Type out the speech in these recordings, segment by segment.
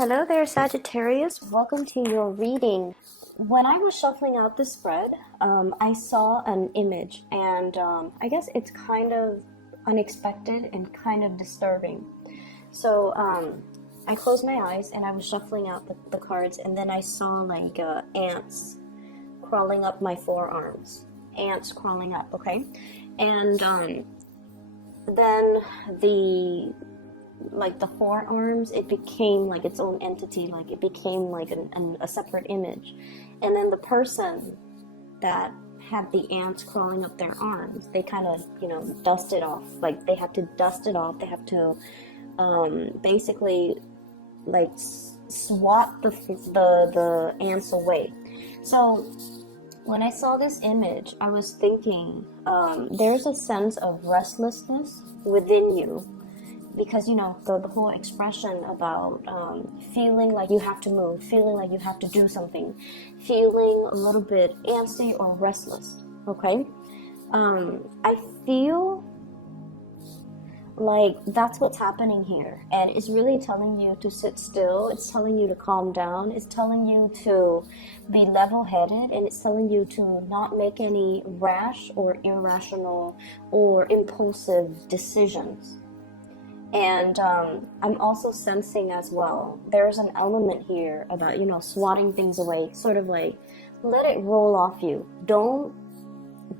Hello there, Sagittarius. Welcome to your reading. When I was shuffling out the spread, I saw an image, and I guess it's kind of unexpected and kind of disturbing. So I closed my eyes and I was shuffling out the cards, and then I saw like ants crawling up my forearms. Ants crawling up, okay? And then the forearms, it became like its own entity, like it became like a separate image. And then the person that had the ants crawling up their arms, they kind of dust it off. Like they have to dust it off. They have to basically like swat the ants away. So when I saw this image, I was thinking there's a sense of restlessness within you, because the whole expression about feeling like you have to move, feeling like you have to do something, feeling a little bit antsy or restless. Okay, I feel like that's what's happening here, and it's really telling you to sit still. It's telling you to calm down. It's telling you to be level-headed, and it's telling you to not make any rash or irrational or impulsive decisions. And I'm also sensing as well, there's an element here about, swatting things away, sort of like, let it roll off you. Don't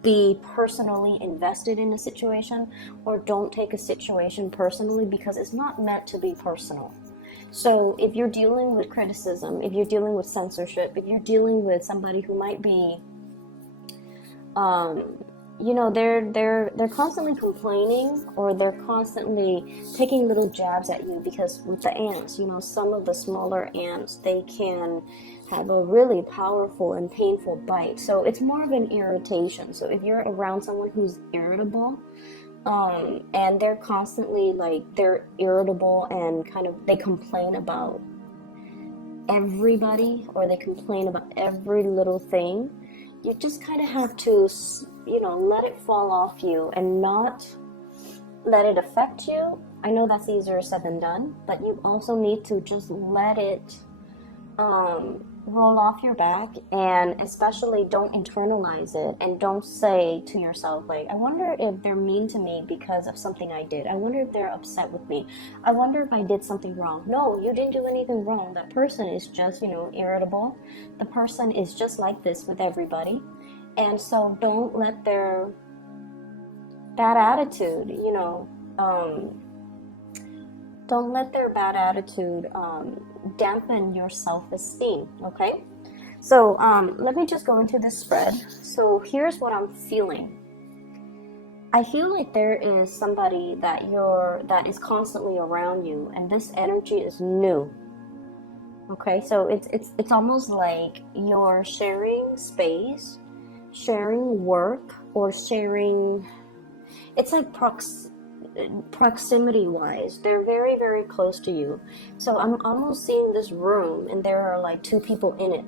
be personally invested in a situation, or don't take a situation personally, because it's not meant to be personal. So if you're dealing with criticism, if you're dealing with censorship, if you're dealing with somebody who might be they're constantly complaining, or they're constantly taking little jabs at you, because with the ants, some of the smaller ants, they can have a really powerful and painful bite. So it's more of an irritation. So if you're around someone who's irritable, and they're constantly they're irritable and kind of, they complain about everybody, or they complain about every little thing, you just kind of have to let it fall off you and not let it affect you. I know that's easier said than done, but you also need to just let it roll off your back, and especially don't internalize it, and don't say to yourself, like, I wonder if they're mean to me because of something I did. I wonder if they're upset with me. I wonder if I did something wrong. No, you didn't do anything wrong. That person is just, irritable. The person is just like this with everybody. And so don't let their bad attitude, don't let their bad attitude dampen your self-esteem, okay? So let me just go into this spread. So here's what I'm feeling. I feel like there is somebody that is constantly around you, and this energy is new. Okay, so it's almost like you're sharing space, sharing work, or sharing, it's like proximity wise, they're very, very close to you. So I'm almost seeing this room, and there are like two people in it,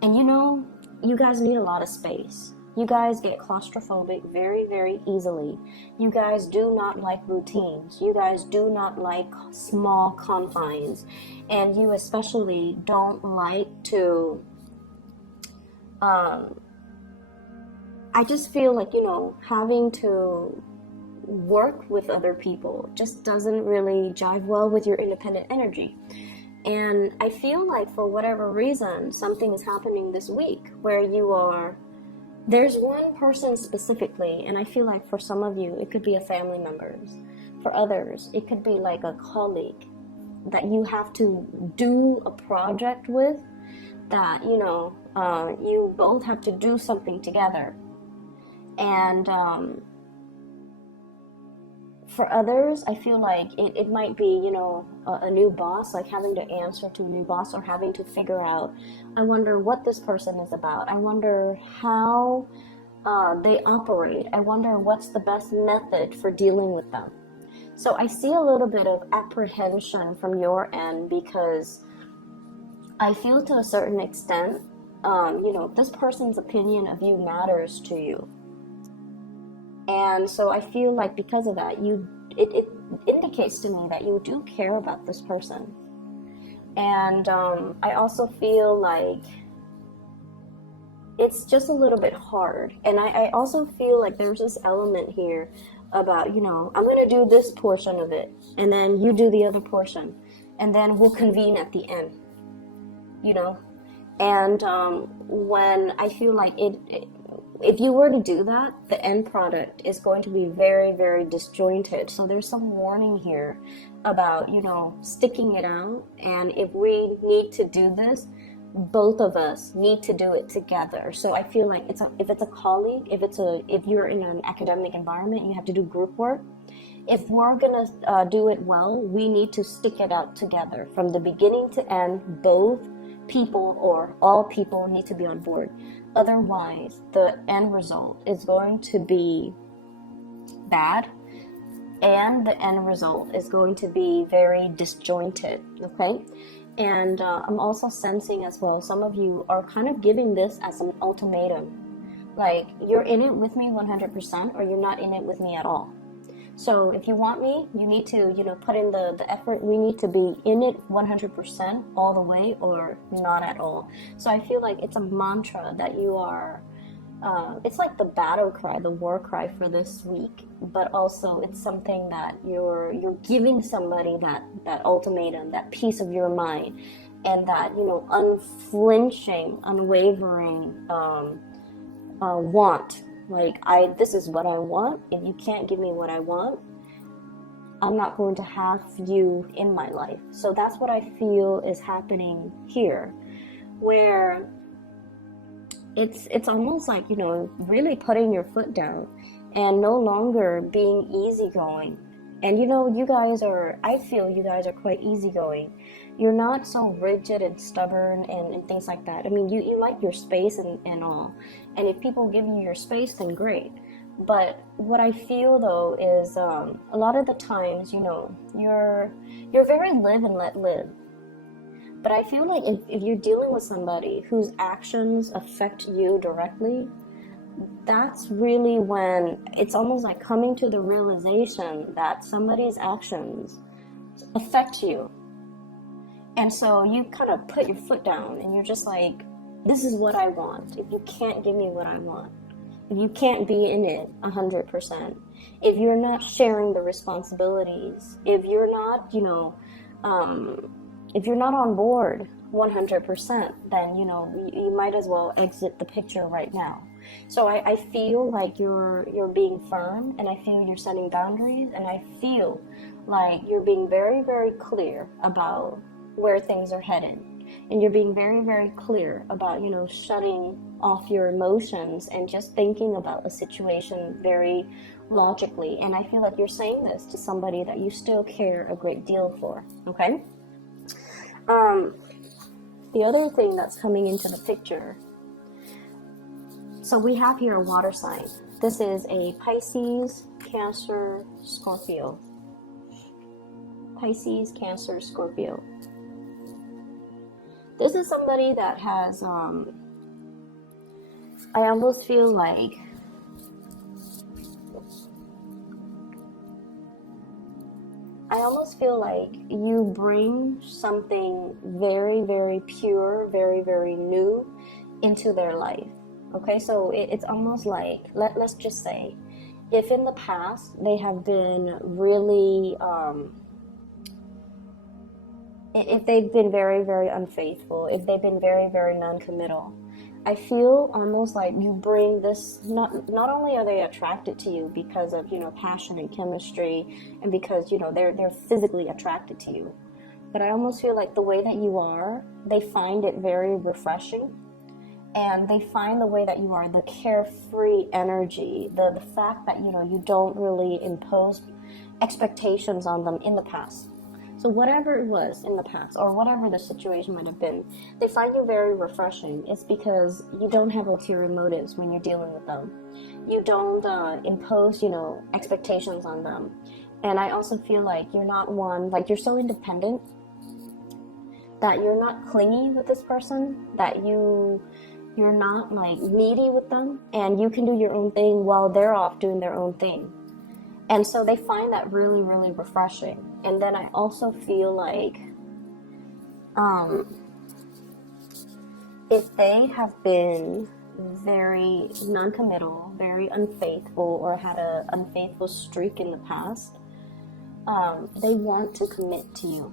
and you guys need a lot of space. You guys get claustrophobic very, very easily. You guys do not like routines. You guys do not like small confines, and you especially don't like to I just feel like, having to work with other people just doesn't really jive well with your independent energy. And I feel like for whatever reason, something is happening this week where there's one person specifically, and I feel like for some of you, it could be a family member. For others, it could be like a colleague that you have to do a project with, that, you both have to do something together. And for others, I feel like it might be, a new boss, like having to answer to a new boss, or having to figure out, I wonder what this person is about. I wonder how they operate. I wonder what's the best method for dealing with them. So I see a little bit of apprehension from your end, because I feel to a certain extent, this person's opinion of you matters to you. And so I feel like because of that, it indicates to me that you do care about this person. And I also feel like it's just a little bit hard. And I also feel like there's this element here about, you know, I'm going to do this portion of it, and then you do the other portion, and then we'll convene at the end, you know? And when I feel like if you were to do that, the end product is going to be very, very disjointed. So there's some warning here about, you know, sticking it out. And if we need to do this, both of us need to do it together. So I feel like if it's a colleague, if you're in an academic environment, you have to do group work. If we're gonna do it well, we need to stick it out together from the beginning to end. Both people or all people need to be on board. Otherwise, the end result is going to be bad, and the end result is going to be very disjointed. Okay. And I'm also sensing as well, some of you are kind of giving this as an ultimatum. Like, you're in it with me 100%, or you're not in it with me at all. So if you want me, you need to, you know, put in the effort. We need to be in it 100% all the way, or not at all. So I feel like it's a mantra that you are, it's like the battle cry, the war cry for this week, but also it's something that you're giving somebody that ultimatum, that piece of your mind, and that, you know, unflinching, unwavering want. Like, this is what I want. If you can't give me what I want, I'm not going to have you in my life. So that's what I feel is happening here, where it's almost like, you know, really putting your foot down and no longer being easygoing. And, you know, I feel you guys are quite easygoing. You're not so rigid and stubborn and things like that. I mean, you like your space and all. And if people give you your space, then great. But what I feel, though, is a lot of the times, you know, you're very live and let live. But I feel like if you're dealing with somebody whose actions affect you directly, that's really when it's almost like coming to the realization that somebody's actions affect you. And so you kind of put your foot down and you're just like, this is what I want. If you can't give me what I want, if you can't be in it 100%, if you're not sharing the responsibilities, if you're not, you know, if you're not on board 100%, then, you know, you might as well exit the picture right now. So I feel like you're being firm, and I feel you're setting boundaries, and I feel like you're being very, very clear about where things are headed. And you're being very, very clear about, you know, shutting off your emotions and just thinking about a situation very logically. And I feel like you're saying this to somebody that you still care a great deal for, okay? The other thing that's coming into the picture, so we have here a water sign. This is a Pisces, Cancer, Scorpio. Pisces, Cancer, Scorpio. This is somebody that has, I almost feel like, you bring something very, very pure, very, very new into their life. Okay, so it's almost like, let's just say, if in the past they have been really, if they've been very, very unfaithful, if they've been very, very non-committal, I feel almost like you bring this, not only are they attracted to you because of, you know, passion and chemistry, and because, you know, they're physically attracted to you, but I almost feel like the way that you are, they find it very refreshing, and they find the way that you are, the carefree energy, the fact that, you know, you don't really impose expectations on them in the past. So whatever it was in the past, or whatever the situation might have been, they find you very refreshing. It's because you don't have ulterior motives when you're dealing with them. You don't impose, you know, expectations on them. And I also feel like you're not one, like you're so independent that you're not clingy with this person, that you're not like needy with them, and you can do your own thing while they're off doing their own thing. And so they find that really, really refreshing. And then I also feel like Um, if they have been very non-committal, very unfaithful, or had an unfaithful streak in the past, they want to commit to you.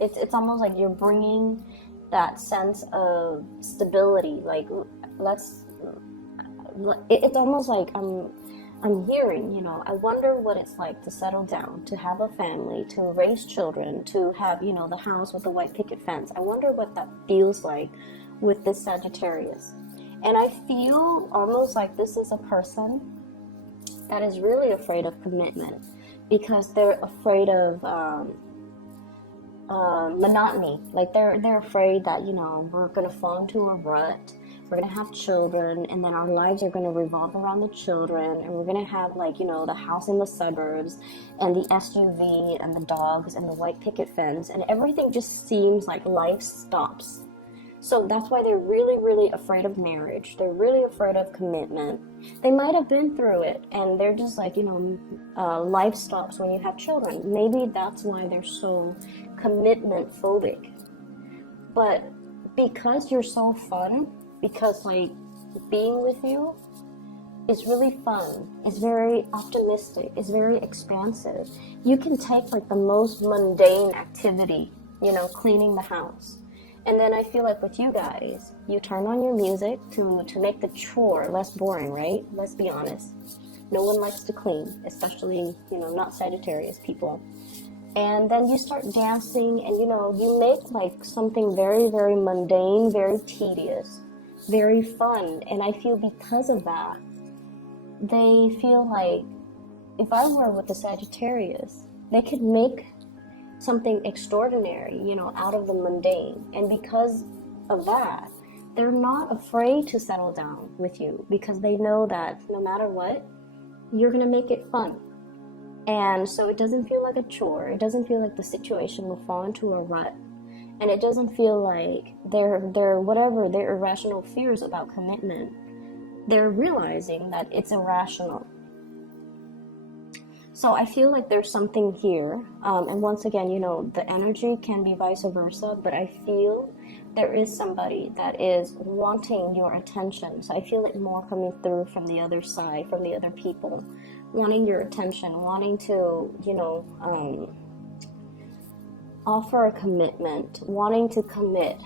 It's almost like you're bringing that sense of stability. Like, it's almost like I'm hearing, I wonder what it's like to settle down, to have a family, to raise children, to have, the house with the white picket fence. I wonder what that feels like with this Sagittarius. And I feel almost like this is a person that is really afraid of commitment, because they're afraid of monotony. Like they're afraid that, we're going to fall into a rut. We're going to have children, and then our lives are going to revolve around the children, and we're going to have, like, the house in the suburbs, and the SUV, and the dogs, and the white picket fence, and everything just seems like life stops. So that's why they're really, really afraid of marriage. They're really afraid of commitment. They might have been through it, and they're just like, life stops when you have children. Maybe that's why they're so commitment phobic. But because you're so fun, because, like, being with you is really fun, it's very optimistic, it's very expansive. You can take, like, the most mundane activity, cleaning the house. And then I feel like with you guys, you turn on your music to make the chore less boring, right? Let's be honest. No one likes to clean, especially, not Sagittarius people. And then you start dancing, and, you make, like, something very, very mundane, very tedious, very fun. And I feel because of that, they feel like if I were with the Sagittarius, they could make something extraordinary, out of the mundane. And because of that, they're not afraid to settle down with you, because they know that no matter what, you're going to make it fun. And so it doesn't feel like a chore. It doesn't feel like the situation will fall into a rut. And it doesn't feel like their irrational fears about commitment, they're realizing that it's irrational. So I feel like there's something here. And once again, the energy can be vice versa, but I feel there is somebody that is wanting your attention. So I feel it more coming through from the other side, from the other people, wanting your attention, wanting to, offer a commitment, wanting to commit,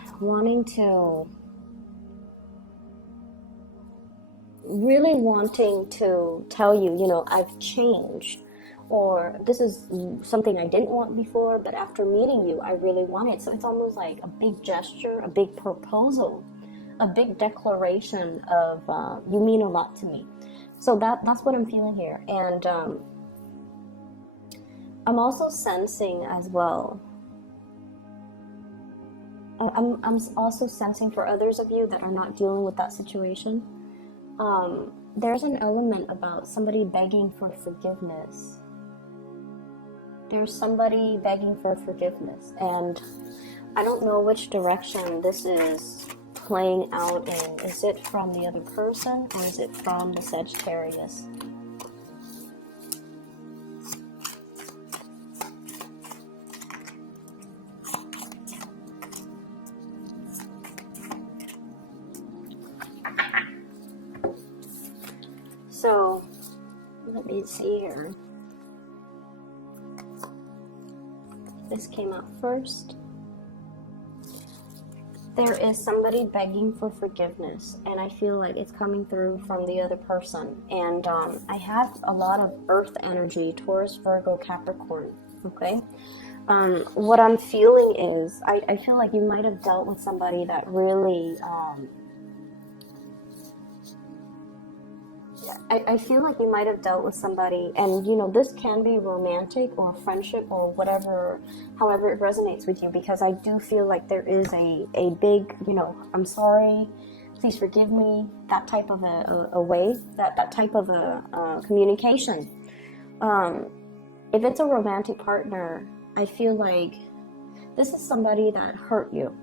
really wanting to tell you, I've changed, or this is something I didn't want before, but after meeting you, I really want it. So it's almost like a big gesture, a big proposal, a big declaration of, you mean a lot to me. So that's what I'm feeling here. And I'm also sensing as well, I'm also sensing for others of you that are not dealing with that situation, there's an element about somebody begging for forgiveness. There's somebody begging for forgiveness, and I don't know which direction this is playing out in. Is it from the other person, or is it from the Sagittarius? So, let me see here. This came out first. There is somebody begging for forgiveness, and I feel like it's coming through from the other person. And I have a lot of earth energy, Taurus, Virgo, Capricorn, okay? What I'm feeling is, I feel like you might have dealt with somebody that really, I feel like you might have dealt with somebody, and this can be romantic or friendship or whatever, however it resonates with you, because I do feel like there is a big, I'm sorry, please forgive me, that type of a way, that type of a communication. If it's a romantic partner, I feel like this is somebody that hurt you.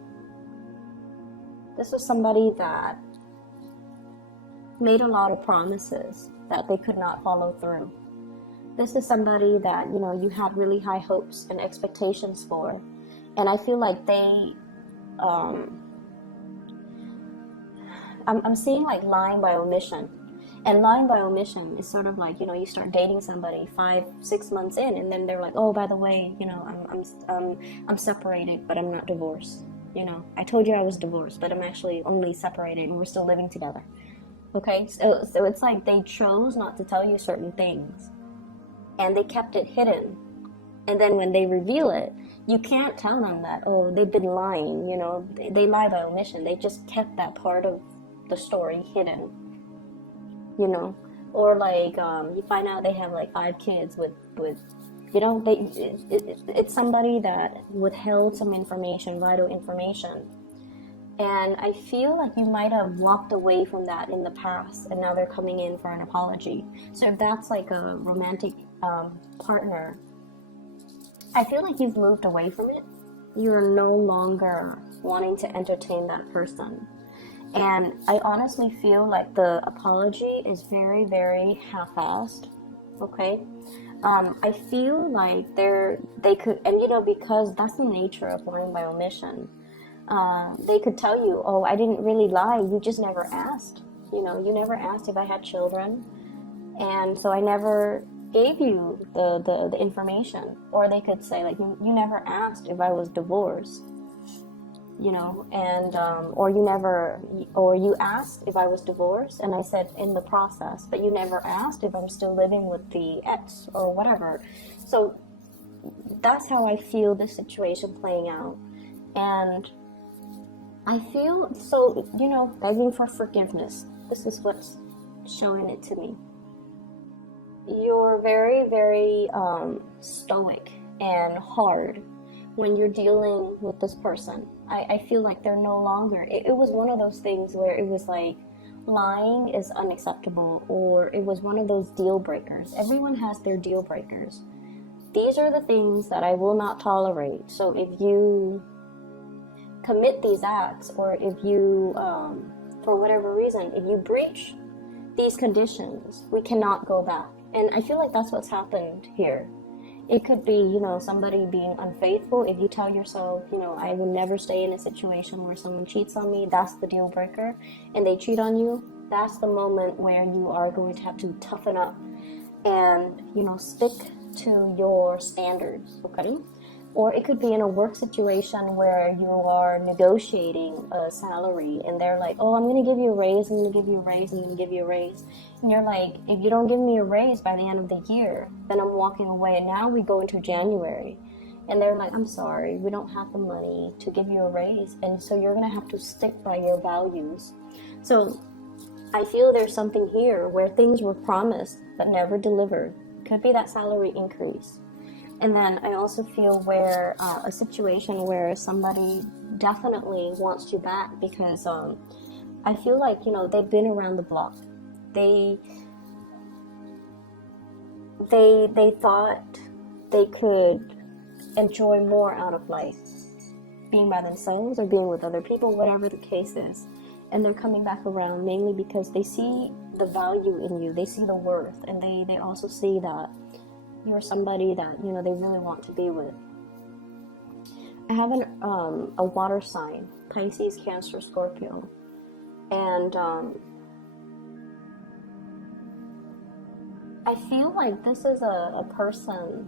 This is somebody that made a lot of promises that they could not follow through. This is somebody that, you had really high hopes and expectations for, And I feel like they, I'm seeing like lying by omission. And lying by omission is sort of like, you know, you start dating somebody 5-6 months in, and then they're like, oh, by the way, you know, I'm separated, but I'm not divorced. You know, I told you I was divorced, but I'm actually only separated, and we're still living together. Okay, so it's like they chose not to tell you certain things, and they kept it hidden. And then when they reveal it, you can't tell them that, oh, they've been lying. You know, they lie by omission. They just kept that part of the story hidden. You know, or like you find out they have like 5 kids with you know, it's somebody that withheld some information, vital information. And I feel like you might have walked away from that in the past, and now they're coming in for an apology. So if that's like a romantic partner, I feel like you've moved away from it. You're no longer wanting to entertain that person. And I honestly feel like the apology is very, very half-assed. Okay, I feel like they could, and you know, because that's the nature of lying by omission. They could tell you, oh, I didn't really lie. You just never asked. You know, you never asked if I had children, and so I never gave you the information. Or they could say like, you never asked if I was divorced. You know, and or you asked if I was divorced, and I said in the process, but you never asked if I'm still living with the ex or whatever. So that's how I feel this situation playing out. And I feel, so, you know, begging for forgiveness. This is what's showing it to me. You're very, very stoic and hard when you're dealing with this person. I feel like they're no longer, it was one of those things where it was like, lying is unacceptable, or it was one of those deal breakers. Everyone has their deal breakers. These are the things that I will not tolerate. So if you commit these acts, or if you, for whatever reason, if you breach these conditions, we cannot go back. And I feel like that's what's happened here. It could be, you know, somebody being unfaithful. If you tell yourself, you know, I will never stay in a situation where someone cheats on me, that's the deal breaker, and they cheat on you, that's the moment where you are going to have to toughen up and, you know, stick to your standards, okay? Or it could be in a work situation where you are negotiating a salary, and they're like, oh, I'm going to give you a raise, I'm going to give you a raise, I'm going to give you a raise. And you're like, if you don't give me a raise by the end of the year, then I'm walking away. And now we go into January, and they're like, I'm sorry, we don't have the money to give you a raise. And so you're going to have to stick by your values. So I feel there's something here where things were promised but never delivered. Could be that salary increase. And then I also feel where a situation where somebody definitely wants you back, because I feel like, you know, they've been around the block. They thought they could enjoy more out of life, being by themselves or being with other people, whatever the case is. And they're coming back around mainly because they see the value in you, they see the worth, and they also see that you're somebody that, you know, they really want to be with. I have a water sign, Pisces, Cancer, Scorpio, and I feel like this is a person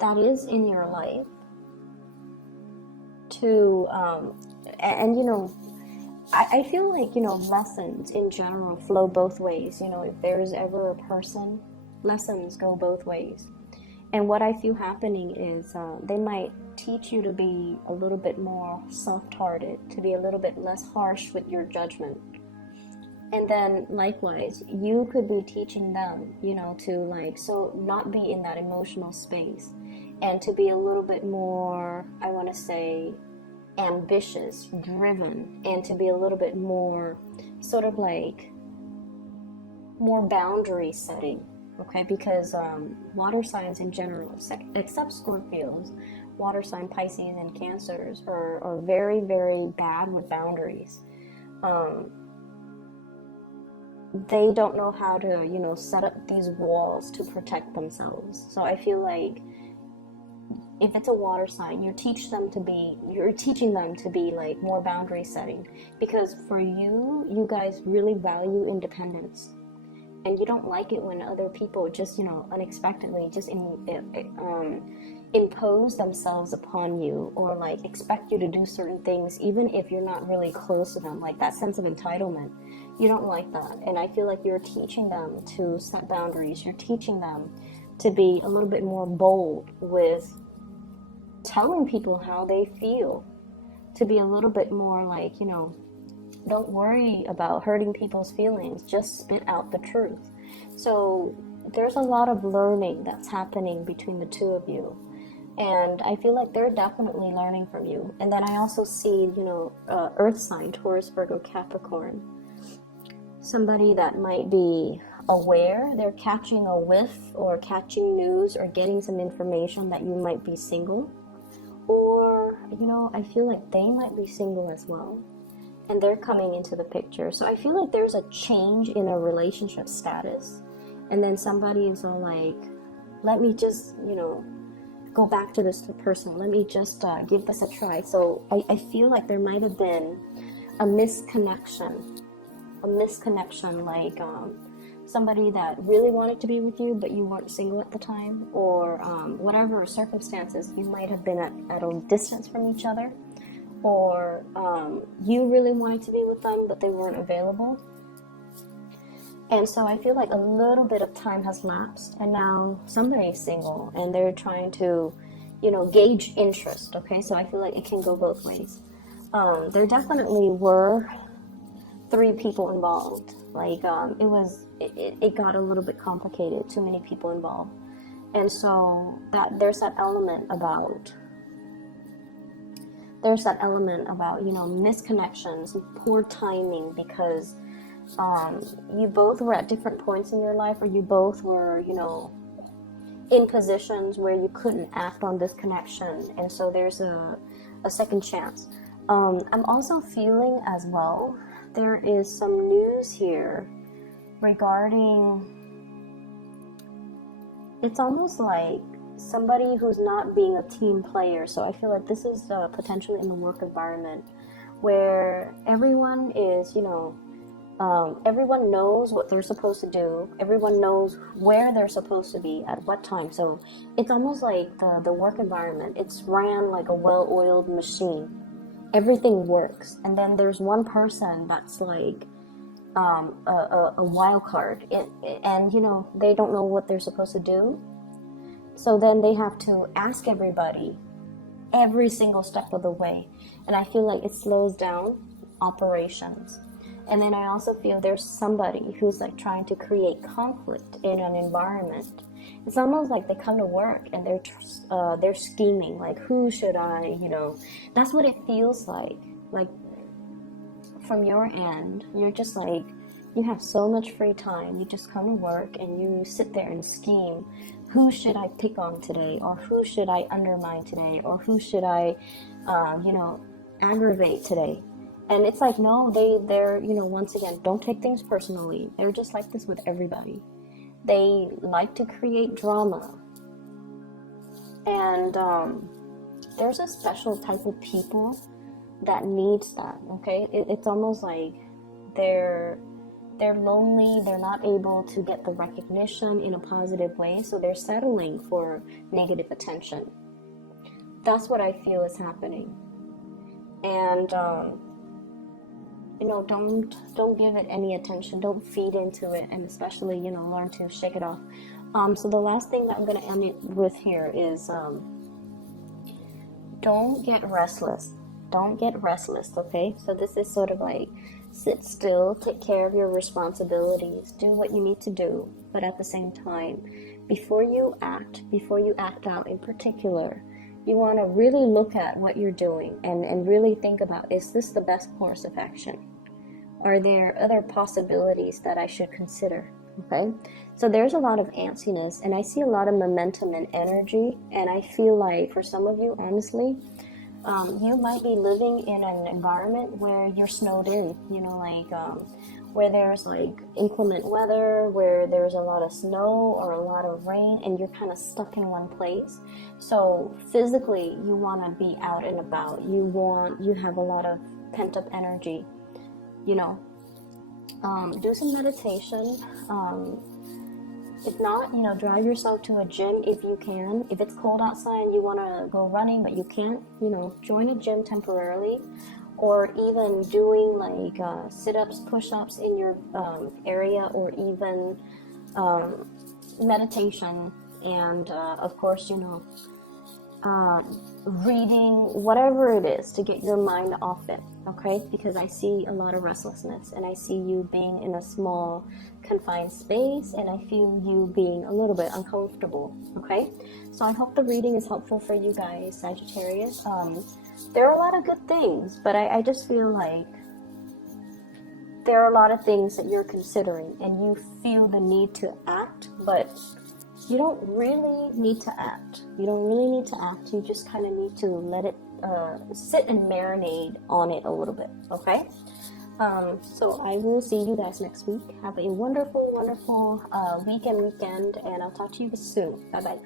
that is in your life to, and you know, I feel like, you know, lessons in general flow both ways. You know, if there's ever a person, lessons go both ways. And what I feel happening is they might teach you to be a little bit more soft-hearted, to be a little bit less harsh with your judgment. And then likewise, you could be teaching them, you know, to like, so not be in that emotional space, and to be a little bit more, I want to say, ambitious, driven, and to be a little bit more sort of like more boundary setting. Okay, because water signs in general, except Scorpios, water sign Pisces and Cancers are very, very bad with boundaries. They don't know how to, you know, set up these walls to protect themselves. So I feel like if it's a water sign, you're teaching them to be like more boundary setting, because for you guys really value independence, and you don't like it when other people just, unexpectedly just impose themselves upon you, or like expect you to do certain things even if you're not really close to them, like that sense of entitlement. You don't like that, and I feel like you're teaching them to set boundaries. You're teaching them to be a little bit more bold with telling people how they feel, to be a little bit more like, don't worry about hurting people's feelings, just spit out the truth. So there's a lot of learning that's happening between the two of you, and I feel like they're definitely learning from you. And then I also see, earth sign, Taurus, Virgo, Capricorn, somebody that might be aware, they're catching a whiff or catching news or getting some information that you might be single, or I feel like they might be single as well, and they're coming into the picture. So I feel like there's a change in a relationship status, and then somebody is all like, let me just go back to this person, let me just give this a try. So I feel like there might have been a misconnection, like somebody that really wanted to be with you, but you weren't single at the time, or whatever circumstances, you might have been at a distance from each other, or you really wanted to be with them, but they weren't available. And so I feel like a little bit of time has lapsed, and now somebody's single, and they're trying to, gauge interest, okay? So I feel like it can go both ways. There definitely were 3 people involved. Like, it got a little bit complicated, too many people involved. And so there's that element about, misconnections, poor timing, because you both were at different points in your life, or you both were, in positions where you couldn't act on this connection. And so there's a second chance. I'm also feeling as well, there is some news here regarding, it's almost like somebody who's not being a team player. So I feel like this is potentially in the work environment, where everyone is, everyone knows what they're supposed to do. Everyone knows where they're supposed to be at what time. So it's almost like the work environment, it's ran like a well-oiled machine. Everything works. And then there's one person that's like a wild card, and they don't know what they're supposed to do. So then they have to ask everybody every single step of the way. And I feel like it slows down operations. And then I also feel there's somebody who's like trying to create conflict in an environment. It's almost like they come to work and they're scheming, like, who should I, that's what it feels like. Like, from your end, you're just like, you have so much free time. You just come to work and you sit there and scheme. Who should I pick on today? Or who should I undermine today? Or who should I, aggravate today? And it's like, no, they're, once again, don't take things personally. They're just like this with everybody. They like to create drama. And there's a special type of people that needs that, okay? It's almost like they're lonely, they're not able to get the recognition in a positive way, so they're settling for negative attention. That's what I feel is happening. And don't give it any attention, don't feed into it, and especially, learn to shake it off. So the last thing that I'm going to end it with here is don't get restless. Don't get restless, okay? So this is sort of like, sit still, take care of your responsibilities, do what you need to do, but at the same time, before you act out in particular, you want to really look at what you're doing and really think about, is this the best course of action? Are there other possibilities that I should consider? Okay, so there's a lot of antsiness, and I see a lot of momentum and energy, and I feel like for some of you, honestly, you might be living in an environment where you're snowed in, where there's like inclement weather, where there's a lot of snow or a lot of rain, and you're kind of stuck in one place. So physically, you want to be out and about. You have a lot of pent up energy, you know. Do some meditation. If not, you know, drive yourself to a gym if you can. If it's cold outside and you want to go running but you can't, you know, join a gym temporarily. Or even doing like sit-ups, push-ups in your area, or even meditation, and of course, you know, reading, whatever it is to get your mind off it, okay? Because I see a lot of restlessness, and I see you being in a small confined space, and I feel you being a little bit uncomfortable, okay? So I hope the reading is helpful for you guys, Sagittarius. There are a lot of good things, but I just feel like there are a lot of things that you're considering, and you feel the need to act, but you don't really need to act. You don't really need to act. You just kind of need to let it sit and marinate on it a little bit, okay? So I will see you guys next week. Have a wonderful, wonderful weekend, and I'll talk to you soon. Bye-bye.